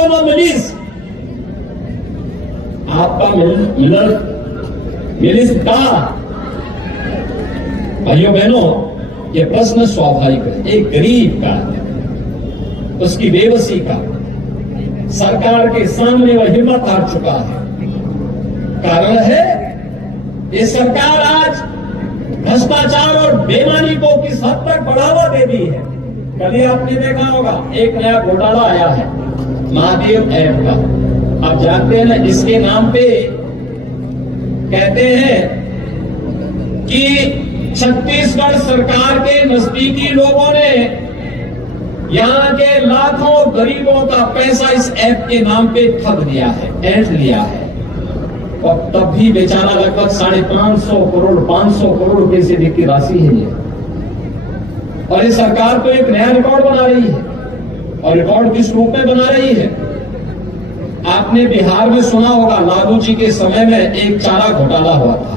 दोनों मिलिस आपका मिलिस का। भाइयों बहनों, ये प्रश्न स्वाभाविक है। एक गरीब का, उसकी बेबसी का सरकार के सामने वह हिम्मत हार चुका है। कारण है ये सरकार आज भ्रष्टाचार और बेईमानी को किस हद तक बढ़ावा दे दी है। कल ही आपने देखा होगा एक नया घोटाला आया है महादेव ऐप का। आप जानते हैं ना, इसके नाम पे कहते हैं कि छत्तीसगढ़ सरकार के नजदीकी लोगों ने यहां के लाखों गरीबों का पैसा इस ऐप के नाम पे ठग लिया है, ऐंठ लिया है। और तब भी बेचारा लगभग 550 करोड़ 500 करोड़ रुपए से अधिक की राशि है ये। और ये सरकार तो एक नया रिकॉर्ड बना रही है। और रिकॉर्ड किस रूप में बना रही है? आपने बिहार में सुना होगा, लालू जी के समय में एक चारा घोटाला हुआ था।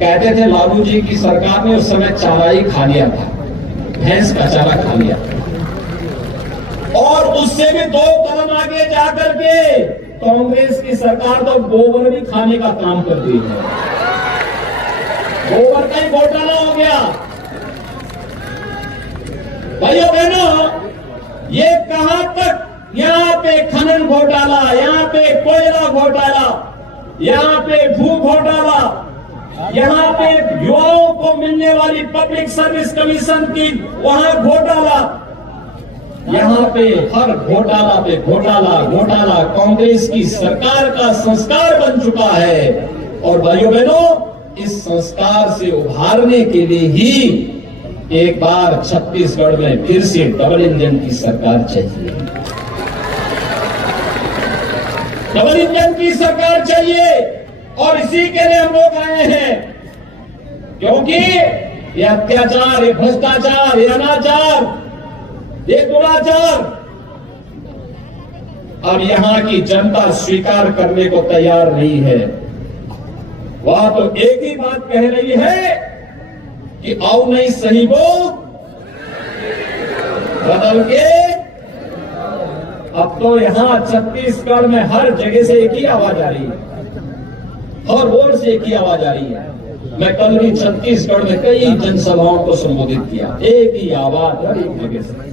कहते थे लालू जी की सरकार ने उस समय चारा ही खा लिया था, भैंस का चारा खा लिया था। और उससे भी 2 कदम आगे जाकर के कांग्रेस की सरकार तो गोबर भी खाने का काम कर रही है। गोबर का ही घोटाला हो गया। भाइयों बहनों, ये कहां तक, यहां पे खनन घोटाला, यहां पे कोयला घोटाला, यहां पे भू घोटाला, यहां पे युवाओं को मिलने वाली पब्लिक सर्विस कमीशन की वहां घोटाला, यहां पे हर घोटाला पे घोटाला घोटाला कांग्रेस की सरकार का संस्कार बन चुका है। और भाइयों बहनों, इस संस्कार से उभारने के लिए ही एक बार छत्तीसगढ़ में फिर से डबल इंजन की सरकार चाहिए। डबल इंजन की सरकार चाहिए। और इसी के लिए हम लोग आए हैं, क्योंकि ये अत्याचार, ये भ्रष्टाचार, ये अनाचार, ये दुराचार अब यहां की जनता स्वीकार करने को तैयार नहीं है। वह तो एक ही बात कह रही है कि आओ नहीं सही वो बदल के। अब तो यहां छत्तीसगढ़ में हर जगह से एक ही आवाज आ रही है, हर रोड से एक ही आवाज आ रही है। मैं कल भी छत्तीसगढ़ में कई जनसभाओं को संबोधित किया, एक ही आवाज हर एक जगह से।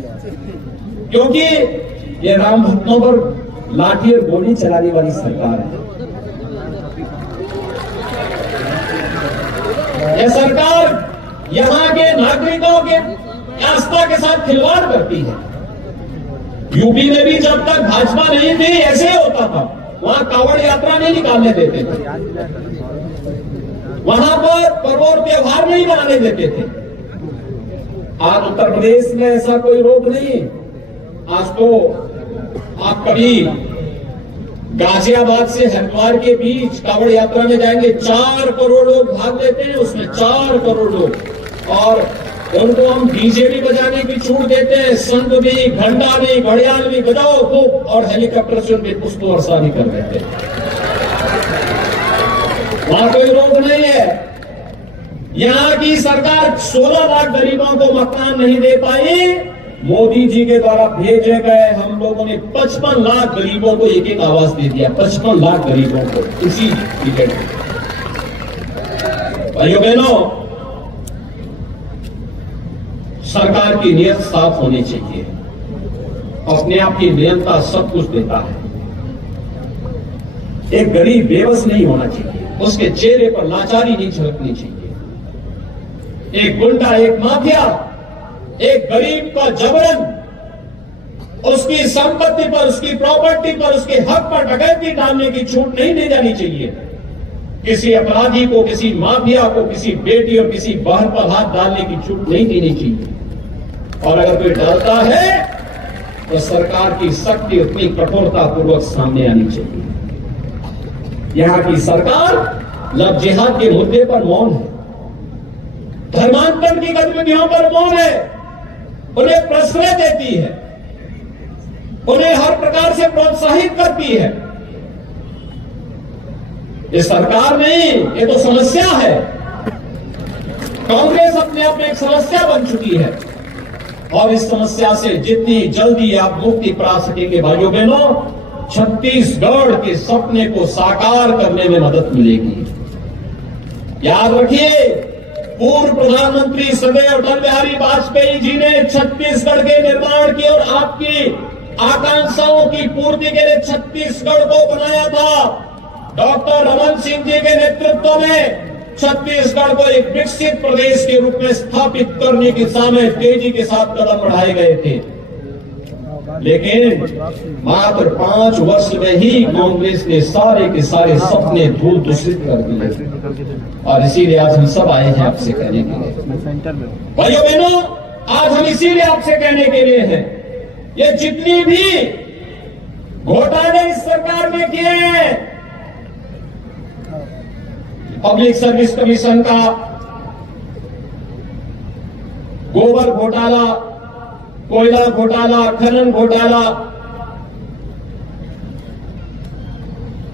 क्योंकि ये राम भक्तों पर लाठी और गोली चलाने वाली सरकार है। यह सरकार यहां के नागरिकों के आस्था के साथ खिलवाड़ करती है। यूपी में भी जब तक भाजपा नहीं थी ऐसे होता था, वहां कांवड़ यात्रा नहीं निकालने देते थे, वहां पर पर्व और त्योहार नहीं मनाने देते थे। आज उत्तर प्रदेश में ऐसा कोई रोक नहीं। आज तो आप कभी गाजियाबाद से हरिद्वार के बीच कांवड़ यात्रा में जाएंगे, 4 करोड़ लोग भाग लेते हैं उसमें, 4 करोड़ लोग। और उनको हम डीजे भी बजाने की छूट देते हैं, संग भी, घंटा भी, घड़ियाल भी बजाओ खूब, और हेलीकॉप्टर से उनके पुष्प वर्षा भी कर देते हैं। वहां कोई रोक नहीं है। यहां की सरकार 16 लाख गरीबों को मकान नहीं दे पाई। मोदी जी के द्वारा भेजे गए हम लोगों ने 55 लाख गरीबों को एक आवास दे दिया, 55 लाख गरीबों को इसी टिकट। भाइयों बहनों, सरकार की नीयत साफ होनी चाहिए। अपने आप की नियंत्रण सब कुछ देता है। एक गरीब बेबस नहीं होना चाहिए, उसके चेहरे पर लाचारी नहीं झलकनी चाहिए। एक गुंडा, एक माफिया, एक गरीब का जबरन उसकी संपत्ति पर, उसकी प्रॉपर्टी पर, उसके हक पर डकैती डालने की छूट नहीं दी जानी चाहिए। किसी अपराधी को, किसी माफिया को, किसी बेटी और किसी बहन पर हाथ डालने की छूट नहीं देनी चाहिए। और अगर कोई डालता है तो सरकार की सख्ती उतनी कठोरता पूर्वक सामने आनी चाहिए। यहां की सरकार लव जिहाद के मुद्दे पर मौन है, धर्मांतरण की गतिविधियों पर मौन है, उन्हें प्रश्रय देती है, उन्हें हर प्रकार से प्रोत्साहित करती है। ये सरकार नहीं, ये तो समस्या है। कांग्रेस अपने आप में एक समस्या बन चुकी है। और इस समस्या से जितनी जल्दी आप मुक्ति पा सकेंगे भाइयों बहनों, छत्तीसगढ़ के सपने को साकार करने में मदद मिलेगी। याद रखिए, पूर्व प्रधानमंत्री स्वर्गीय अटल बिहारी वाजपेयी जी ने छत्तीसगढ़ के निर्माण की और आपकी आकांक्षाओं की पूर्ति के लिए छत्तीसगढ़ को बनाया था। डॉक्टर रमन सिंह जी के नेतृत्व में छत्तीसगढ़ को एक विकसित प्रदेश के रूप में स्थापित करने की दिशा में तेजी के साथ कदम बढ़ाए गए थे, लेकिन मात्र 5 वर्ष में ही कांग्रेस ने सारे के सारे सपने धूल दूषित कर दिए। और इसीलिए आज हम सब आए हैं आपसे कहने के लिए, भाइयों बहनों, आज हम इसीलिए आपसे कहने के लिए हैं, ये जितनी भी घोटाले इस सरकार ने किए हैं, पब्लिक सर्विस कमीशन का गोबर घोटाला, कोयला घोटाला, खनन घोटाला,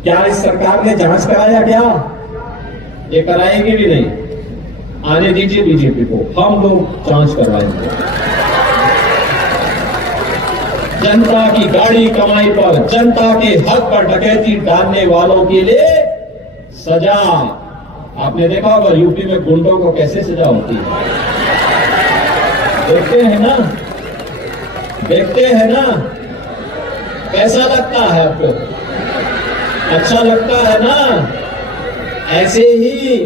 क्या इस सरकार ने जांच कराया? क्या ये कराएंगे भी नहीं। आने दीजिए बीजेपी को, हम लोग जांच करवाएंगे। जनता की गाड़ी कमाई पर, जनता के हक पर डकैती डालने वालों के लिए सजा। आपने देखा होगा यूपी में गुंडों को कैसे सजा होती है, देखते हैं ना, देखते हैं ना, कैसा लगता है आपको? अच्छा लगता है ना? ऐसे ही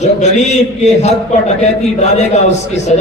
जो गरीब के हक पर डकैती डालेगा उसकी सजा